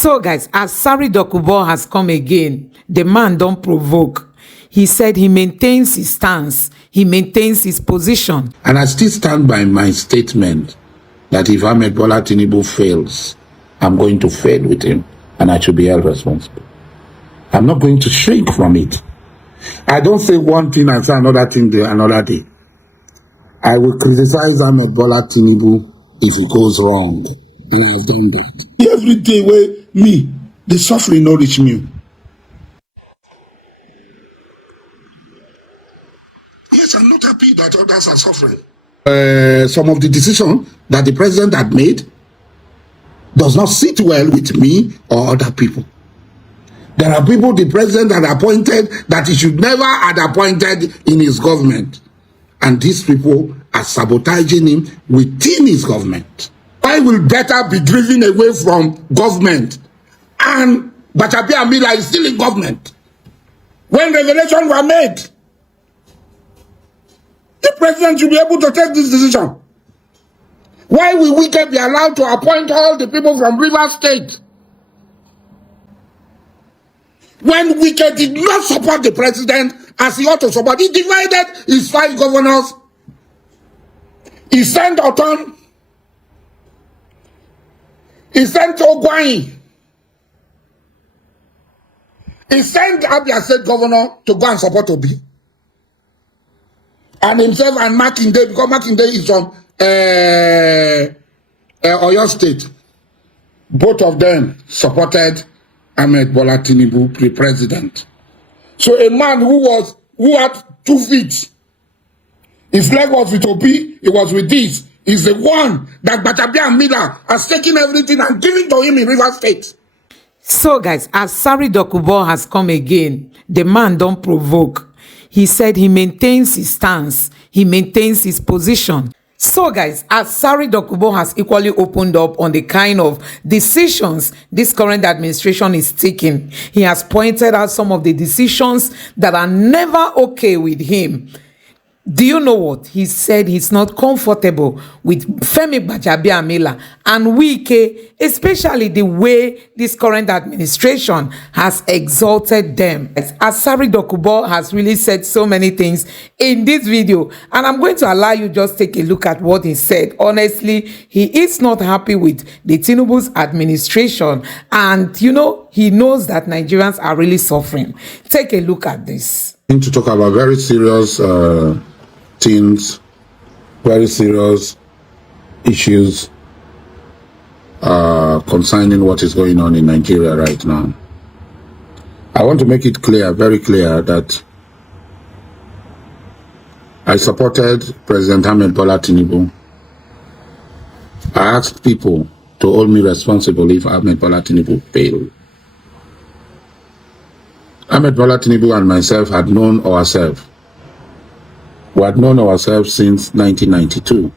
So guys, Asari Dokubo has come again. The man don't provoke. He said he maintains his stance. He maintains his position. And I still stand by my statement that if Ahmed Bola Tinubu fails, I'm going to fail with him and I should be held responsible. I'm not going to shrink from it. I don't say one thing and say another thing another day. I will criticize Ahmed Bola Tinubu if he goes wrong. And I've done that. Every day where me, the suffering not reach me. Yes, I'm not happy that others are suffering. Some of the decisions that the president had made does not sit well with me or other people. There are people the president had appointed that he should never had appointed in his government. And these people are sabotaging him within his government. I will better be driven away from government and Gbajabiamila is still in government. When revelations were made, the president should be able to take this decision. Why will we be allowed to appoint all the people from Rivers State? When Wike did not support the president as he ought to support, he divided his 5 governors. He sent Oton. He sent Ogwai. He sent Abia State governor to go and support Obi. And himself and Makinde, because Makinde is from Oyo State. Both of them supported Ahmed Bola Tinubu, the president. So a man who had 2 feet, his leg was with Obi, he was with this, is the one that Gbajabiamila has taken everything and given to him in Rivers State. So guys, Asari Dokubo has come again. The man don't provoke. He said he maintains his stance. He maintains his position. So guys, Asari Dokubo has equally opened up on the kind of decisions this current administration is taking. He has pointed out some of the decisions that are never okay with him. Do you know what? He said he's not comfortable with Femi Gbajabiamila and Wike, especially the way this current administration has exalted them. Asari Dokubo has really said so many things in this video, and I'm going to allow you just take a look at what he said. Honestly, he is not happy with the Tinubu's administration, and you know, he knows that Nigerians are really suffering. Take a look at this. To talk about very serious things, very serious issues concerning what is going on in Nigeria right now. I want to make it clear, very clear, that I supported President Ahmed Bola Tinubu. I asked people to hold me responsible if Ahmed Bola Tinubu failed. Ahmed Bola Tinubu and myself had known ourselves. We had known ourselves since 1992.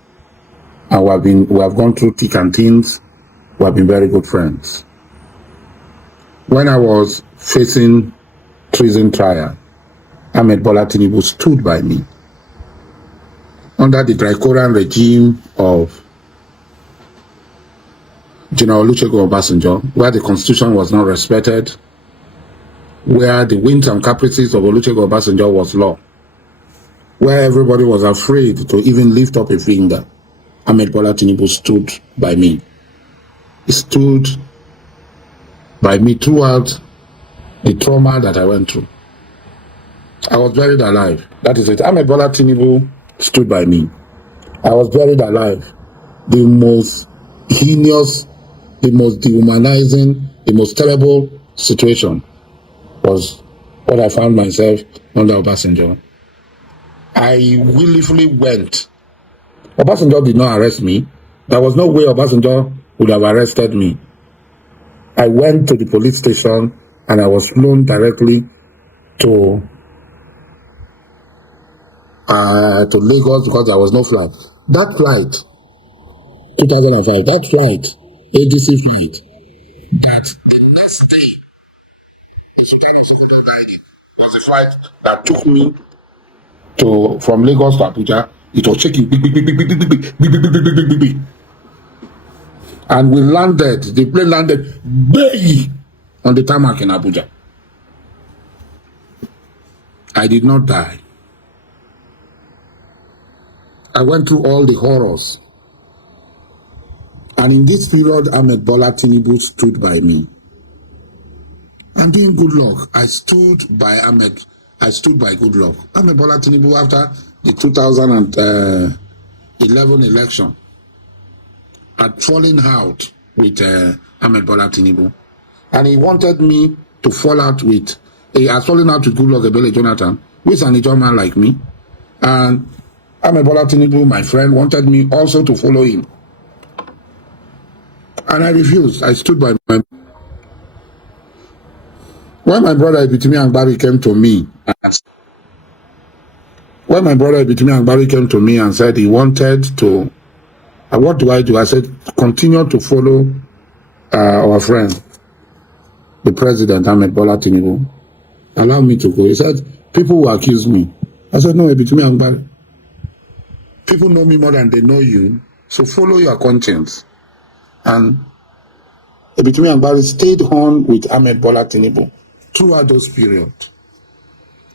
And we have gone through thick and thins. We have been very good friends. When I was facing treason trial, Ahmed Bola Tinubu stood by me. Under the draconian regime of General Olusegun Obasanjo, where the constitution was not respected, where the whims and caprices of Olusegun Obasanjo was law, where everybody was afraid to even lift up a finger, Ahmed Bola Tinubu stood by me. He stood by me throughout the trauma that I went through. I was buried alive. That is it. Ahmed Bola Tinubu stood by me. I was buried alive. The most heinous, the most dehumanizing, the most terrible situation was what I found myself under Obasanjo. I willfully went. Obasanjo did not arrest me. There was no way Obasanjo would have arrested me. I went to the police station and I was flown directly to Lagos because there was no flight. That flight, 2005, that flight, ADC flight, that the next day, was the flight that took me from Lagos to Abuja. It was shaking, big. And we landed, the plane landed bay on the tarmac in Abuja. I did not die. I went through all the horrors. And in this period, Ahmed Bola Tinubu stood by me. And doing good luck, I stood by Ahmed. I stood by good luck. Ahmed Bola Tinubu, after the 2011 election, had fallen out with Ahmed Bola Tinubu. And he wanted me to fall out with, he had fallen out with Goodluck Ebele Jonathan, who is an Ijaw man like me. And Ahmed Bola Tinubu, my friend, wanted me also to follow him. And I refused. I stood by my... When my brother Ibitimi Angbari came to me, and said he wanted to, what do? I said, continue to follow our friend, the president, Ahmed Bola Tinubu. Allow me to go. He said, people will accuse me. I said, no, Ibitimi Angbari. People know me more than they know you, so follow your conscience. And Ibitimi Angbari stayed on with Ahmed Bola Tinubu throughout those periods,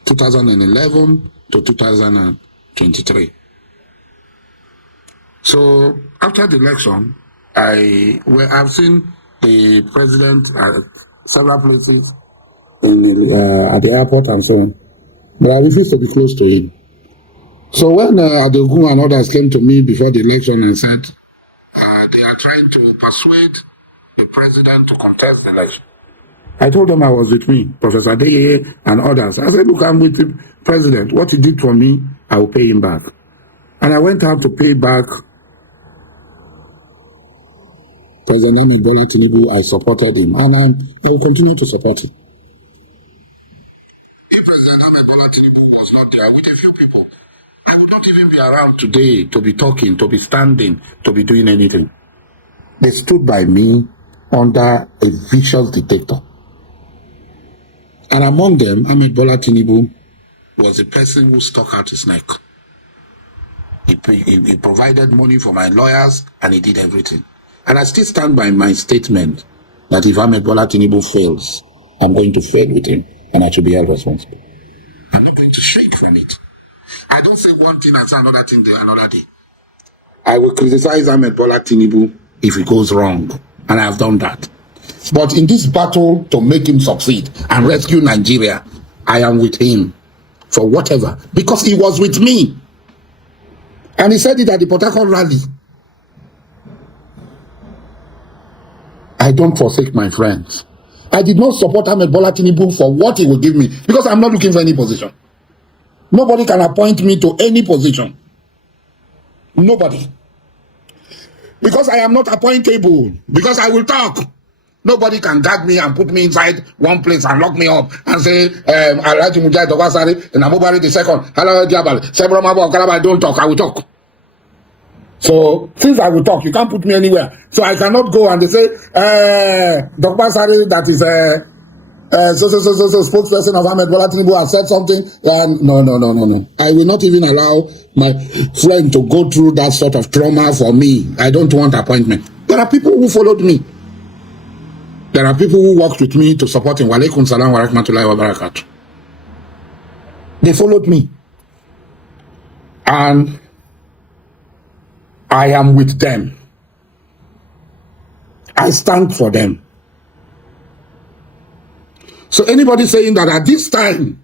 2011 to 2023. So after the election, I've seen the president at several places at the airport and so on, but I refused to be close to him. So when Adegun and others came to me before the election and said they are trying to persuade the president to contest the election, I told them I was with me, Professor Adeyeye and others. I said, look, I'm with the president. What he did for me, I will pay him back. And I went out to pay back President Ahmed Bola Tinubu. I supported him, and I will continue to support him. If President Ahmed Bola Tinubu was not there with a few people, I would not even be around today to be talking, to be standing, to be doing anything. They stood by me under a vicious dictator. And among them, Ahmed Bola Tinubu was a person who stuck out his neck. He provided money for my lawyers, and he did everything. And I still stand by my statement that if Ahmed Bola Tinubu fails, I'm going to fail with him, and I should be held responsible. I'm not going to shake from it. I don't say one thing and say another thing another day. I will criticize Ahmed Bola Tinubu if it goes wrong, and I have done that. But in this battle to make him succeed and rescue Nigeria, I am with him for whatever, because he was with me. And he said it at the Port Harcourt rally. I don't forsake my friends. I did not support Ahmed Bola Tinubu for what he will give me, because I'm not looking for any position. Nobody can appoint me to any position. Nobody. Because I am not appointable. Because I will talk. Nobody can gag me and put me inside one place and lock me up and say, Alhaji Mujahid Asari, and Abubakar the second, hello, Jabal, Sebro Mabo, Kalaba, don't talk, I will talk. So, since I will talk, you can't put me anywhere. So I cannot go and they say, Dr. Asari, that is spokesperson of Ahmed Bola Tinubu has said something. No. I will not even allow my friend to go through that sort of trauma for me. I don't want appointment. There are people who followed me. There are people who worked with me to support him. Wa alaikum salam wa rahmatullahi wa barakatuh. They followed me. And I am with them. I stand for them. So anybody saying that at this time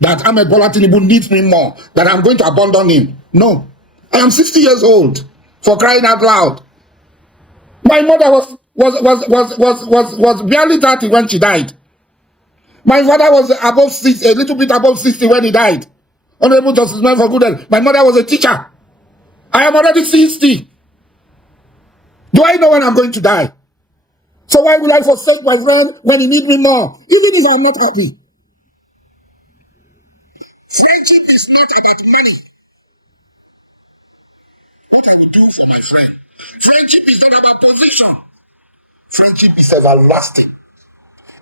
that Ahmed Bola Tinubu needs me more, that I'm going to abandon him. No. I am 60 years old, for crying out loud. My mother was barely 30 when she died. My father was above 60, a little bit above 60 when he died. Honorable Justice Man for Good. My mother was a teacher. I am already 60. Do I know when I'm going to die? So why will I forsake my friend when he needs me more, even if I'm not happy? Friendship is not about money. What I will do for my friend. Friendship is not about position. Friendship is everlasting.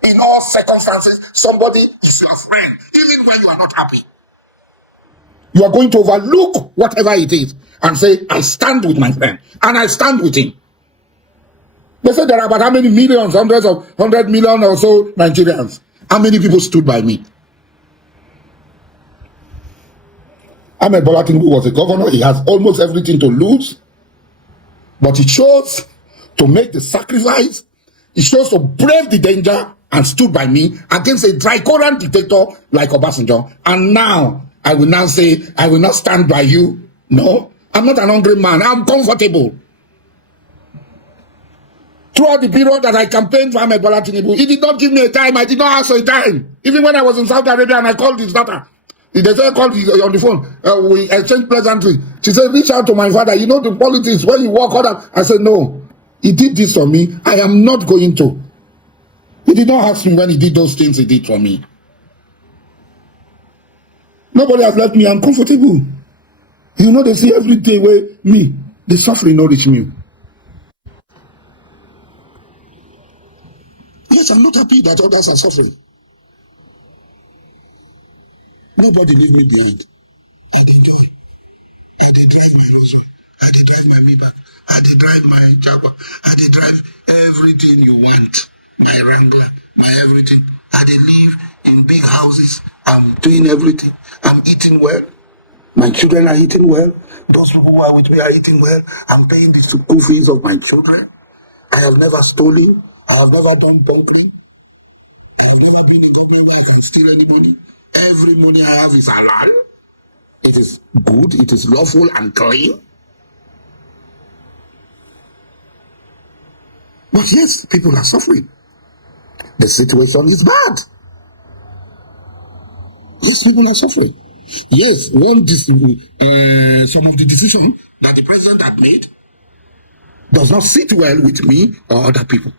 In all circumstances, somebody is your friend, even when you are not happy. You are going to overlook whatever it is and say, I stand with my friend, and I stand with him. They said there are about how many millions, 100 million or so Nigerians. How many people stood by me? Ahmed Bola Tinubu was a governor. He has almost everything to lose. But he chose to make the sacrifice. He chose to brave the danger and stood by me against a draconian dictator like Obasanjo. And now, I will now say, I will not stand by you. No, I'm not an hungry man. I'm comfortable. Throughout the period that I campaigned for Ahmed Bola Tinubu, he did not give me a time. I did not ask for a time. Even when I was in Saudi Arabia and I called his daughter, they said, called on the phone. We exchanged pleasantly. She said, reach out to my father. You know the politics, when you walk out. I said, no. He did this for me. I am not going to. He did not ask me when he did those things he did for me. Nobody has left me. I'm comfortable. You know, they see every day where me, the suffering not reach me. Yes, I'm not happy that others are suffering. Nobody leave me behind. I did drive. I did drive my Rolls Royce. I did drive my Maybach. I did drive my Jaguar. I did drive everything you want. My Wrangler, my everything. I did live in big houses. I'm doing everything. I'm eating well. My children are eating well. Those people who are with me are eating well. I'm paying the school fees of my children. I have never stolen. I have never done bunkering. I have never been a government where I can steal any money. Every money I have is halal. It is good, it is lawful and clean. But yes, people are suffering. The situation is bad. Yes, people are suffering. Yes, some of the decisions that the president had made does not sit well with me or other people.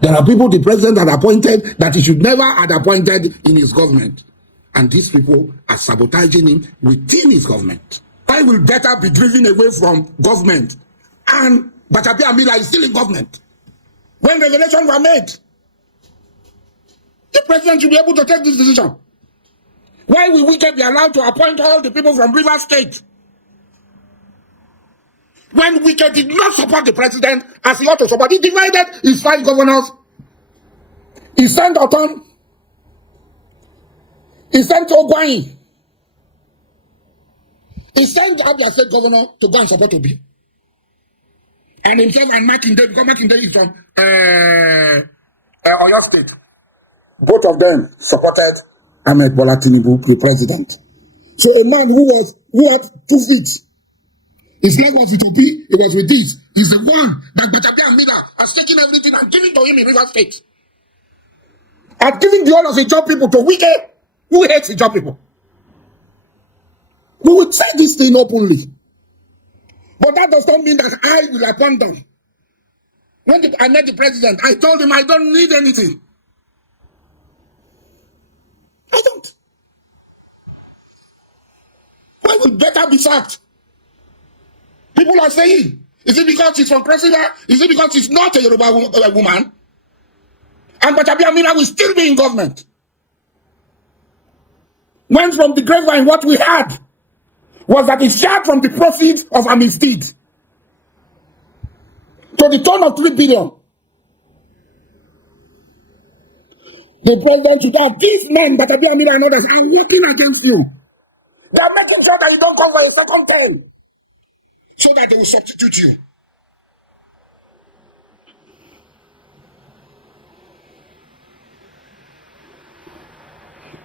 There are people the president had appointed that he should never have appointed in his government. And these people are sabotaging him within his government. I will better be driven away from government. And Gbajabiamila is still in government. When regulations were made, the president should be able to take this decision. Why will we be allowed to appoint all the people from River State? When Wike did not support the president as he ought to support, he divided his 5 governors. He sent Oton. He sent Ogwai. He sent Abia State governor to go and support Obi. And himself and Makinde, because Makinde is from Oyo State. Both of them supported Ahmed Bola Tinubu, the president. So a man who had 2 feet, his leg was with Obi, it was with this. He's the one that Gbajabiamila has taken everything and given to him in River State. And giving the honor of Ijaw people to Wike, who hates Ijaw people. We would say this thing openly. But that does not mean that I will abandon. When I met the president, I told him I don't need anything. I don't. Why would better be sacked? People are saying, is it because she's from Cressida? Is it because she's not a Yoruba woman? And Gbajabiamila will still be in government. When from the grapevine, what we had was that he shared from the proceeds of a misdeed to the tune of 3 billion. The president should have, these men, Gbajabiamila and others, are working against you. They are making sure that you don't come for a second term, so that they will substitute you.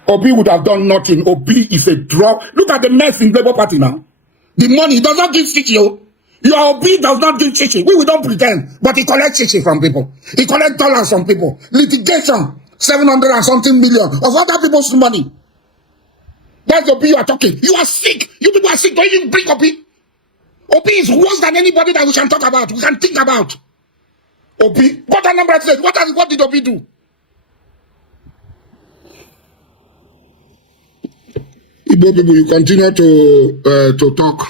Obi would have done nothing. Obi is a drop. Look at the mess in Labour Party now. The money does not give chichi. Your Obi does not give chichi. We don't pretend, but he collects chichi from people. He collects dollars from people. Litigation, 700 and something million of other people's money. That's Obi you are talking. You are sick. You people are sick. Don't even bring Obi. Obi is worse than anybody that we can talk about. We can think about. Obi. What Anambra said. What did Obi do? Igbo people, you continue to talk,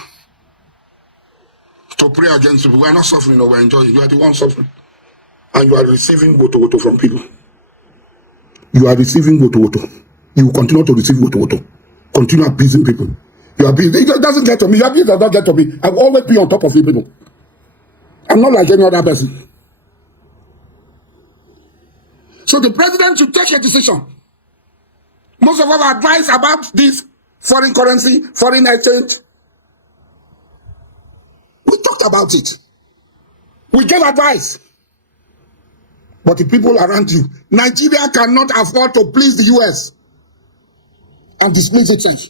to pray against people. We are not suffering, or we are enjoying. You are the one suffering. And you are receiving woto from people. You are receiving woto. You will continue to receive woto. Continue abusing people. You are busy. It doesn't get to me. Your abuse does not get to me. I will always be on top of you people. I'm not like any other person. So the president should take a decision. Most of our advice about this foreign currency, foreign exchange, we talked about it. We gave advice. But the people around you, Nigeria cannot afford to please the US and displease itself.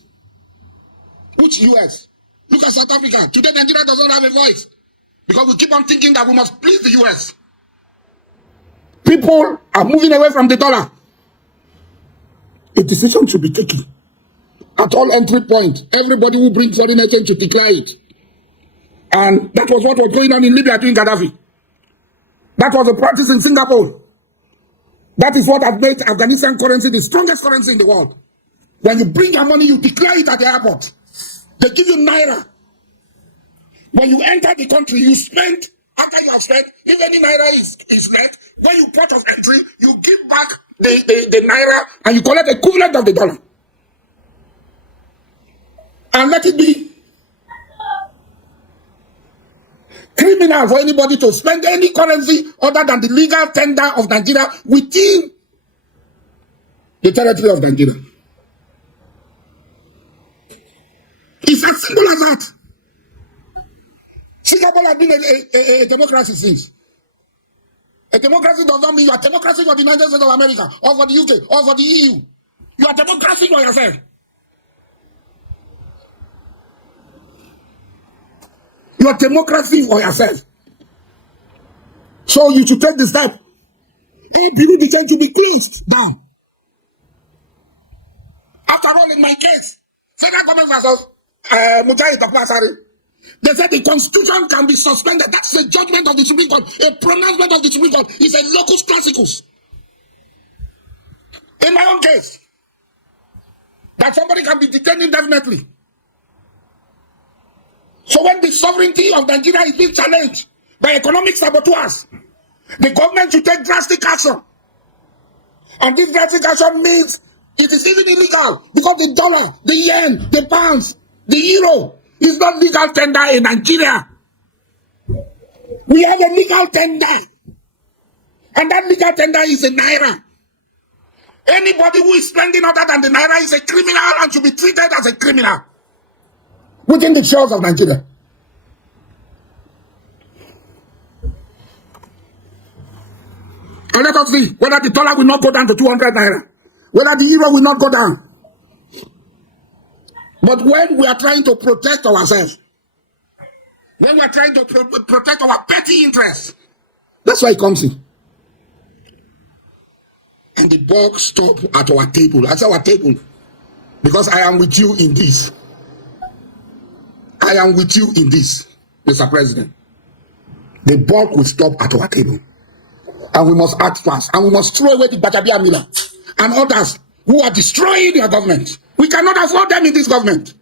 Which US? Look at South Africa. Today, Nigeria does not have a voice because we keep on thinking that we must please the US. People are moving away from the dollar. A decision should be taken. At all entry point, everybody who brings foreign exchange should declare it. And that was what was going on in Libya during Gaddafi. That was the practice in Singapore. That is what has made Afghanistan currency the strongest currency in the world. When you bring your money, you declare it at the airport. They give you naira. When you enter the country, you spend, after you have spent, if any naira is left, when you port of entry, you give back the naira and you collect the equivalent of the dollar. And let it be criminal for anybody to spend any currency other than the legal tender of Nigeria within the territory of Nigeria. It's as simple as that. Singapore has been a democracy since. A democracy does not mean you are democracy for the United States of America or for the UK or for the EU. You are democracy for yourself. You are democracy for yourself. So you should take the step. All people decide to be closed down. After all, in my case, federal government versus Dokubo Asari, they said the constitution can be suspended. That's a judgment of the Supreme Court. A pronouncement of the Supreme Court is a locus classicus. In my own case, that somebody can be detained indefinitely. So when the sovereignty of Nigeria is being challenged by economic saboteurs, the government should take drastic action. And this drastic action means it is even illegal because the dollar, the yen, the pounds, the euro is not legal tender in Nigeria. We have a legal tender. And that legal tender is a naira. Anybody who is spending other than the naira is a criminal and should be treated as a criminal within the shores of Nigeria. And let us see whether the dollar will not go down to 200 naira, whether the euro will not go down. But when we are trying to protect ourselves, when we are trying to protect our petty interests, that's why it comes in. And the buck stop at our table. That's our table. Because I am with you in this. I am with you in this, Mr. President. The buck will stop at our table. And we must act fast. And we must throw away the Gbajabiamila and others who are destroying their government. We cannot afford them in this government.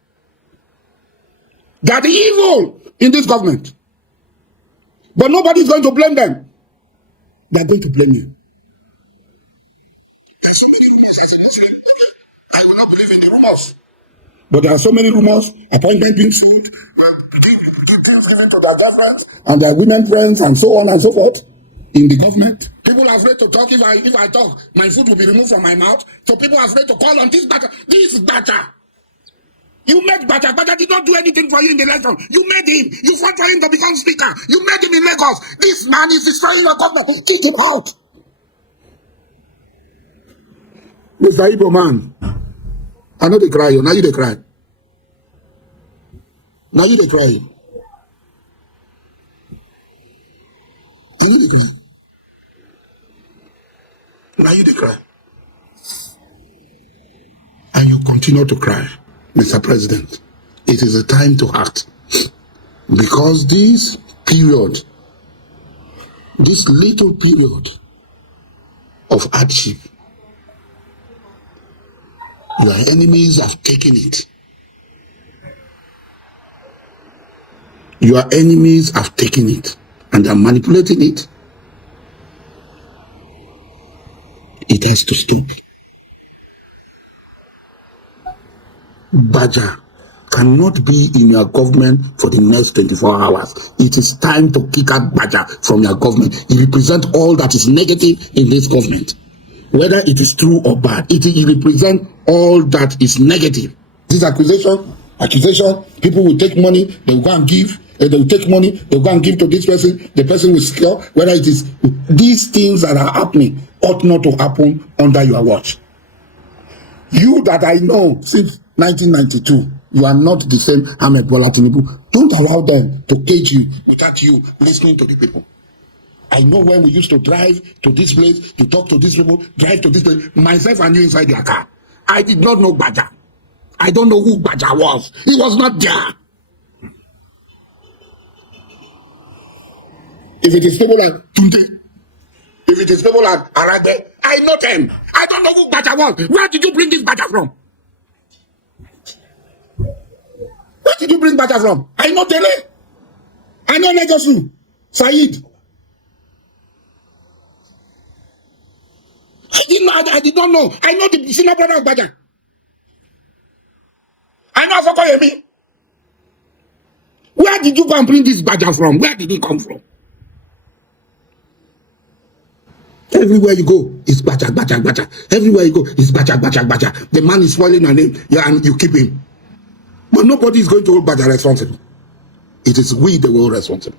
They are the evil in this government. But nobody is going to blame them. They are going to blame you. I will not believe in the rumors. But there are so many rumors, appointment being sued, give even to their girlfriends and their women friends and so on and so forth in the government. People are afraid to talk. If I talk, my food will be removed from my mouth. So people are afraid to call on this Gbaja. This Gbaja. You made Gbaja. Gbaja did not do anything for you in the election. You made him. You fought for him to become speaker. You made him in Lagos. This man is destroying your government. Kick him out. Mr. Igbo man, I know they cry. Now you they cry. Now you they cry. I know they cry. Now you they cry. And you continue to cry, Mr. President. It is a time to act. Because this period, this little period of hardship, your enemies have taken it. Your enemies have taken it and are manipulating it. It has to stop. Gbaja cannot be in your government for the next 24 hours. It is time to kick out Gbaja from your government. He represents all that is negative in this government. whether it is true or bad. It represents all that is negative. This accusation, people will take money, they will go and give, they will take money, they will go and give to this person, the person will secure, whether it is, these things that are happening ought not to happen under your watch. You that I know since 1992, you are not the same Ahmed Bola Tinubu. Don't allow them to cage you without you listening to the people. I know when we used to drive to this place, to talk to these people, drive to this place, myself and you inside their car. I did not know Gbaja. I don't know who Gbaja was. He was not there. If it is people like Tunde, if it is people like Arade, I know them. I don't know who Gbaja was. Where did you bring this Gbaja from? Where did you bring Gbaja from? I know Tele. I know Legosu. Said. I did not know. I know the senior brother of Gbaja. I know Afokoyemi. Where did you go and bring this Gbaja from? Where did he come from? Everywhere you go, it's Gbaja, Gbaja, Gbaja. Everywhere you go, it's Gbaja, Gbaja, Gbaja. The man is spoiling your name, and you keep him. But nobody is going to hold Gbaja responsible. It is we that will hold responsible.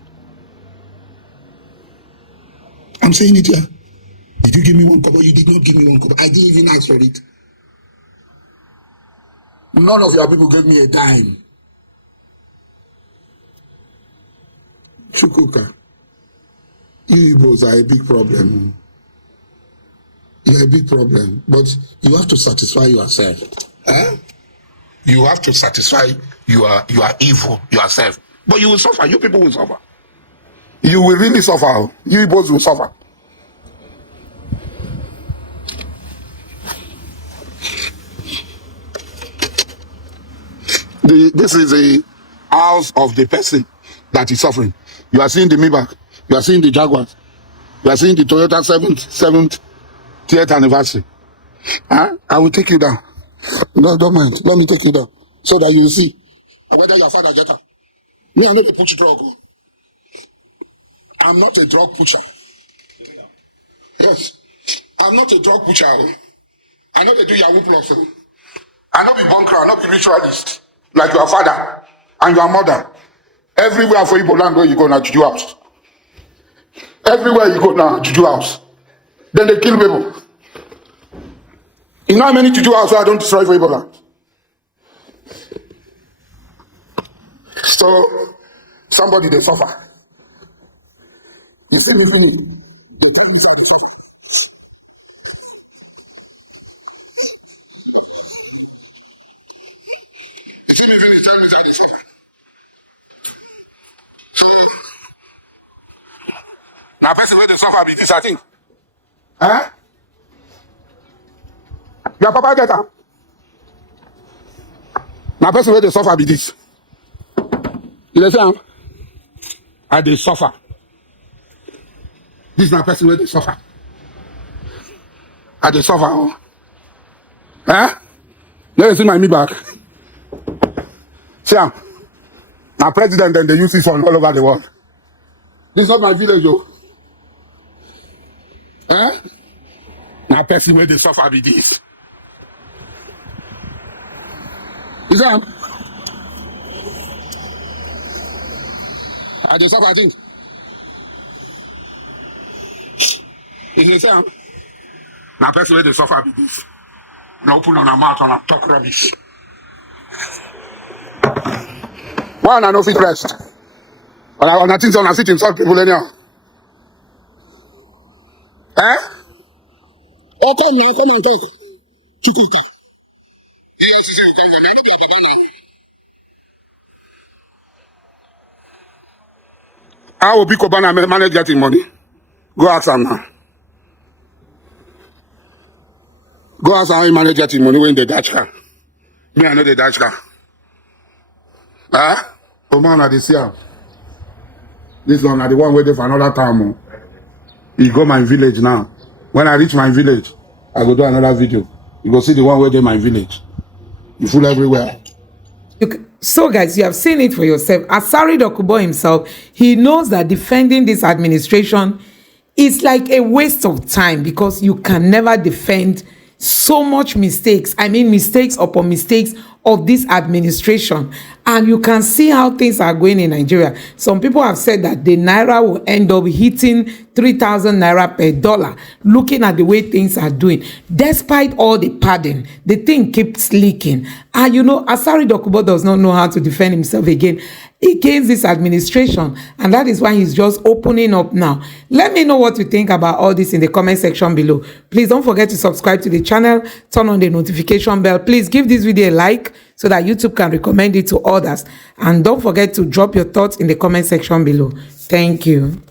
I'm saying it here. Did you give me one cover? You did not give me one cover. I didn't even ask for it. None of your people gave me a dime. Chukuka, you Igbos are a big problem. You're a big problem. But you have to satisfy yourself. Eh? You have to satisfy your evil yourself. But you will suffer. You people will suffer. You will really suffer. You Igbos will suffer. This is a house of the person that is suffering. You are seeing the Maybach. You are seeing the Jaguars. You are seeing the Toyota 7th anniversary. Huh? I will take you down. No, don't mind. Let me take you down so that you will see whether your father get her. Me, I know the push drug. I'm not a drug pusher. Yes. I'm not a drug pusher. I know they do Yahoo Plus. I know be bunker. I know be ritualist. Like your father and your mother. Everywhere for Igbo land where you go now, Juju house. Everywhere you go now, Juju house. Then they kill people. You know how many Juju houses I don't destroy for Igbo land? So, somebody they suffer. You see me finish. They tell you how they suffer. Now, person where they suffer be this, I think. Huh? Your papa get her. Now, person where they suffer be this. You understand? And they suffer. This is not person where they suffer. And they suffer. Oh. Huh? Let me see my me back. See, now president and they use this one all over the world. This is not my village, though. Huh? Now person where they suffer be this. You see, and they suffer things. You see, now person where they suffer be this. Now open on a mouth and talk rubbish. One I know fit rest. But on a things on a sit insult people anyhow. Eh? Oh, come now, come and talk. Chukuta. How will Biko Bana manage getting money? Go ask him now. Go ask him how he manage getting money when the Dutch car. Me, I know the Dutch car. Huh? Oh man, I see him. This one, I the one waiting for another time. He go my village now. When I reach my village, I go do another video. You go see the one waiting my village. You fool everywhere. So guys, you have seen it for yourself. Asari Dokubo himself, he knows that defending this administration it's like a waste of time because you can never defend so much mistakes. I mean, mistakes upon mistakes of this administration. And you can see how things are going in Nigeria. Some people have said that the naira will end up hitting 3,000 naira per dollar, looking at the way things are doing. Despite all the padding, the thing keeps leaking. And you know, Asari Dokubo does not know how to defend himself against this administration. And that is why he's just opening up now. Let me know what you think about all this in the comment section below. Please don't forget to subscribe to the channel, turn on the notification bell. Please give this video a like so that YouTube can recommend it to others. And don't forget to drop your thoughts in the comment section below. Thank you.